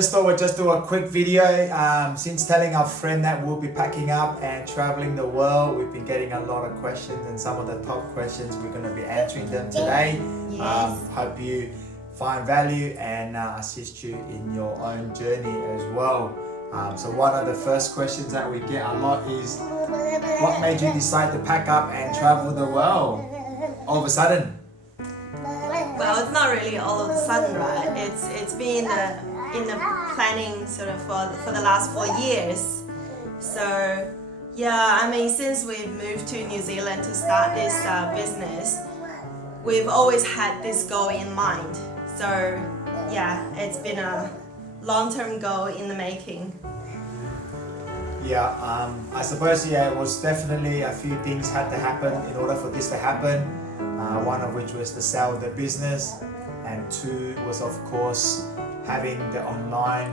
just thought we'd just do a quick video. Since telling our friend that we'll be packing up and traveling the world, we've been getting a lot of questions, and some of the top questions we're going to be answering them today. Yes. Hope you find value and assist you in your own journey as well. So one of the first questions that we get a lot is, what made you decide to pack up and travel the world all of a sudden? Well, it's not really all of a sudden, right? It's been in the planning sort of for the last 4 years. So yeah, I mean, since we've moved to New Zealand to start this business, we've always had this goal in mind. So yeah, it's been a long-term goal in the making. Yeah, I suppose it was definitely a few things had to happen in order for this to happen. One of which was the sale of the business, and two was of course having the online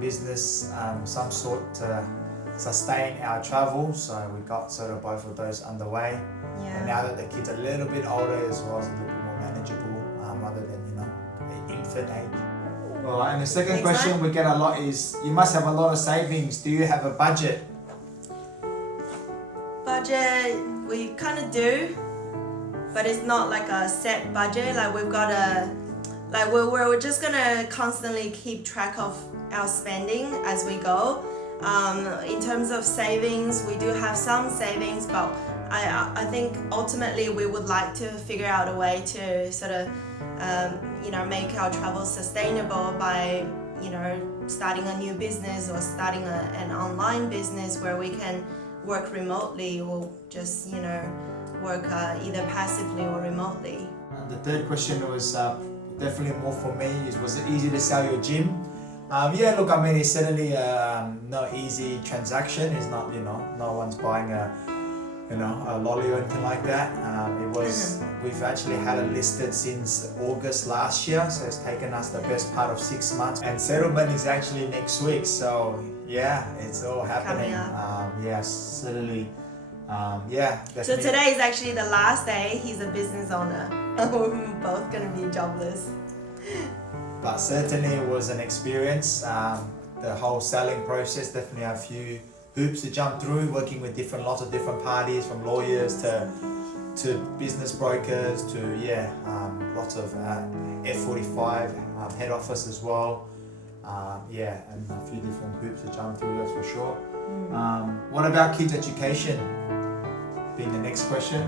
business some sort to sustain our travel. So we got sort of both of those underway. Yeah. And now that the kids are a little bit older as well, it's a little bit more manageable rather than the infant age. Well, and the second question we get a lot is, you must have a lot of savings. Do you have a budget? Budget, we kind of do, but it's not like a set budget. Like we've got we're just gonna constantly keep track of our spending as we go. In terms of savings, we do have some savings, but I think ultimately we would like to figure out a way to sort of make our travel sustainable by starting a new business or starting an online business where we can work remotely or just work either passively or remotely. The third question was definitely more for me, was it easy to sell your gym? Yeah, look, I mean, it's certainly no easy transaction. It's not, no one's buying a lolly or anything like that. We've actually had it listed since August last year, so it's taken us the best part of 6 months, and settlement is actually next week. So yeah, it's all happening. Yes, certainly. Yeah, definitely. So today is actually the last day he's a business owner. We're both gonna be jobless. But certainly it was an experience. The whole selling process, definitely a few hoops to jump through, working with lots of different parties, from lawyers to business brokers to lots of F45 head office as well. And a few different hoops to jump through, that's for sure. What about kids' education? Being the next question.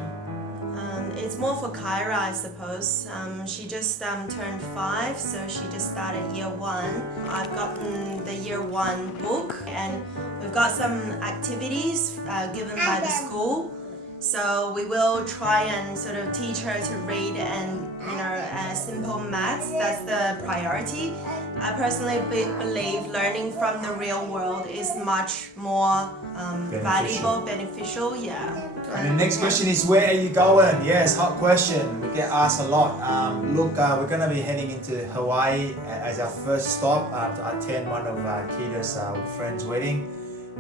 It's more for Kyra, I suppose. She just turned 5, so she just started year 1. I've gotten the year 1 book, and we've got some activities given by the school. So we will try and sort of teach her to read and simple maths. That's the priority. I personally believe learning from the real world is much more valuable, beneficial. Yeah. And the next question is, where are you going? Yes, hot question. We get asked a lot. We're going to be heading into Hawaii as our first stop to attend one of Kida's friends' wedding.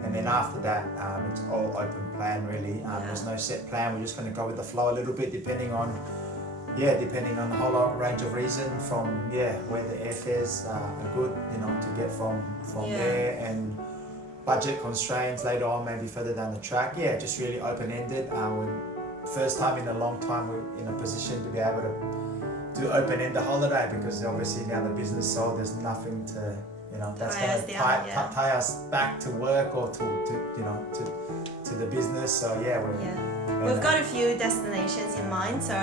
And then after that, it's all open plan really. There's no set plan. We're just going to go with the flow a little bit, depending on a whole lot range of reason, from where the airfares are good, to get from there, and budget constraints later on, maybe further down the track. Yeah, just really open-ended. First time in a long time we're in a position to be able to do open-ended holiday, because obviously now the business sold, there's nothing to that's going to tie us back to work or to the business. So we've got a few destinations in mind. So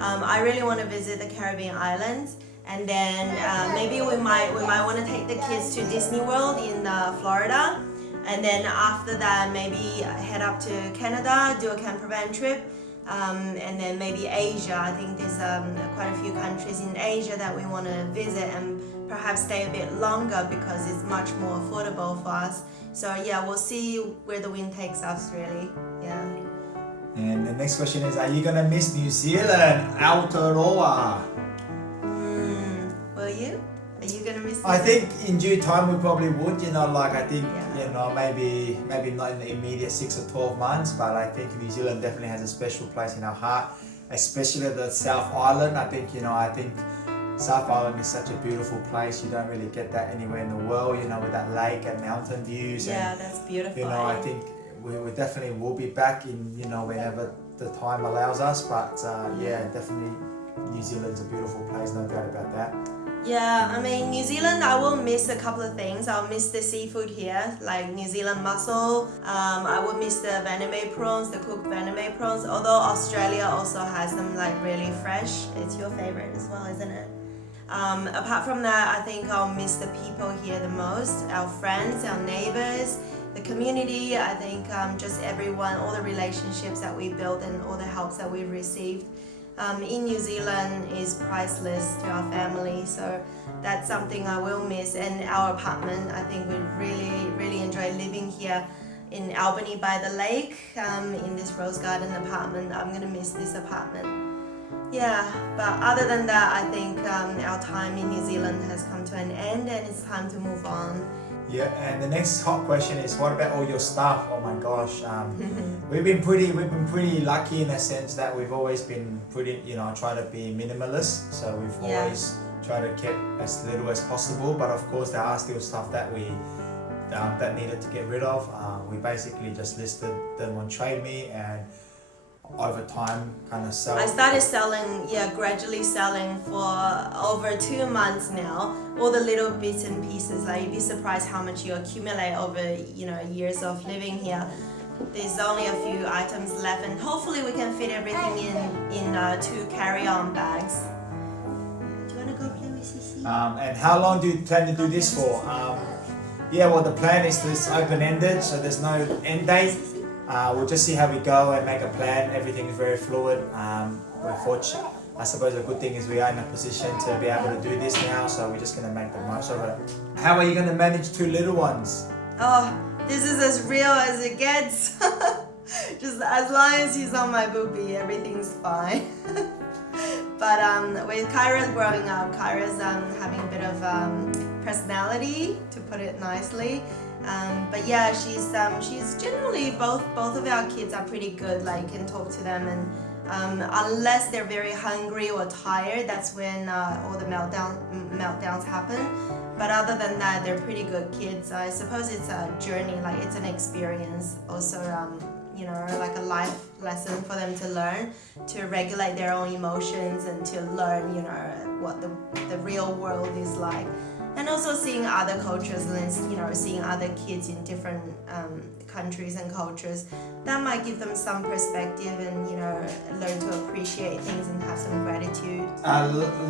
I really want to visit the Caribbean islands, and then maybe we might want to take the kids to Disney World in Florida, and then after that maybe head up to Canada, do a camper van trip, and then maybe Asia. I think there's quite a few countries in Asia that we want to visit and perhaps stay a bit longer because it's much more affordable for us. So we'll see where the wind takes us really. Yeah. And the next question is, are you gonna miss New Zealand, Aotearoa? Will you? Are you gonna miss? I think in due time we probably would. Maybe not in the immediate 6 or 12 months, but I think New Zealand definitely has a special place in our heart, especially the South Island. I think South Island is such a beautiful place. You don't really get that anywhere in the world, you know, with that lake and mountain views. Yeah, and, that's beautiful. you know, I think we definitely will be back in, you know, whenever the time allows us. But yeah, definitely New Zealand's a beautiful place, no doubt about that. Yeah, I mean, New Zealand, I will miss a couple of things. I'll miss the seafood here, like New Zealand mussel. I will miss the Vaname prawns, the cooked Vaname prawns. Although Australia also has them like really fresh. It's your favorite as well, isn't it? Apart from that, I think I'll miss the people here the most. Our friends, our neighbors, the community. I think just everyone, all the relationships that we built and all the helps that we've received. In New Zealand is priceless to our family, so that's something I will miss. And our apartment, I think we really enjoy living here in Albany by the lake, in this rose garden apartment. I'm gonna miss this apartment. Yeah, but other than that, I think our time in New Zealand has come to an end and it's time to move on. Yeah, and the next hot question is, what about all your stuff? Oh my gosh, we've been pretty lucky in a sense that we've always been pretty, you know, try to be minimalist. So we've always tried to keep as little as possible. But of course, there are still stuff that we that needed to get rid of. We basically just listed them on Trade Me, and over time kind of sell. I started selling, gradually selling for over 2 months now. All the little bits and pieces, like you'd be surprised how much you accumulate over, you know, years of living here. There's only a few items left, and hopefully we can fit everything in 2 carry-on bags. Do you want to go play with Sissy? And how long do you plan to do this for? Yeah, well, the plan is this open-ended, so there's no end date. We'll just see how we go and make a plan. Everything is very fluid. We're fortunate. I suppose a good thing is we are in a position to be able to do this now, so we're just going to make the most of it. How are you going to manage 2 little ones? Oh, this is as real as it gets. Just as long as he's on my boobie, everything's fine. But with Kyra growing up, Kyra's having a bit of personality, to put it nicely. But yeah, she's generally both of our kids are pretty good. Like, can talk to them, and unless they're very hungry or tired, that's when all the meltdowns happen. But other than that, they're pretty good kids. I suppose it's a journey, like it's an experience. Also, you know, like a life lesson for them to learn to regulate their own emotions and to learn, you know, what the real world is like. And also seeing other cultures and, you know, seeing other kids in different countries and cultures, that might give them some perspective and, you know, learn to appreciate things and have some gratitude.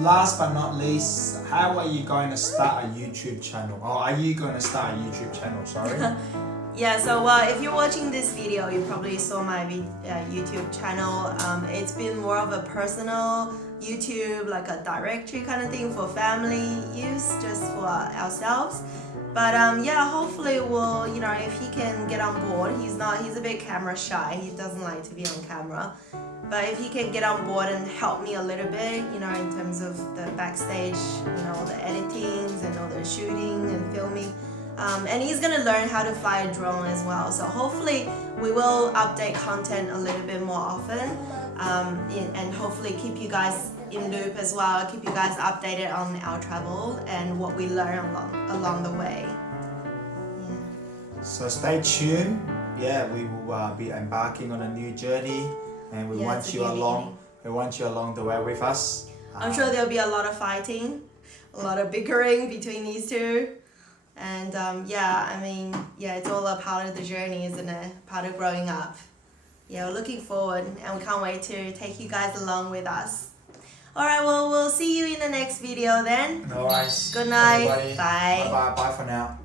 Last but not least, how are you going to start a YouTube channel? Or are you going to start a YouTube channel, sorry? Yeah, so if you're watching this video, you probably saw my YouTube channel. It's been more of a personal YouTube, like a directory kind of thing for family use, just for ourselves. But yeah, hopefully we'll, you know, if he can get on board. He's a bit camera shy. He doesn't like to be on camera. But if he can get on board and help me a little bit, you know, in terms of the backstage, you know, all the editings and all the shooting and filming. And he's gonna learn how to fly a drone as well. So hopefully we will update content a little bit more often, and hopefully keep you guys in loop as well, keep you guys updated on our travel and what we learn along the way. Yeah. So stay tuned. Yeah, we will be embarking on a new journey, and we want you along. We want you along the way with us. I'm sure there'll be a lot of fighting, a lot of bickering between these two. And yeah, I mean, yeah, it's all a part of the journey, isn't it? Part of growing up. Yeah, we're looking forward, and we can't wait to take you guys along with us. Alright, well, we'll see you in the next video then. No worries. Good night. Everybody. Bye. Bye for now.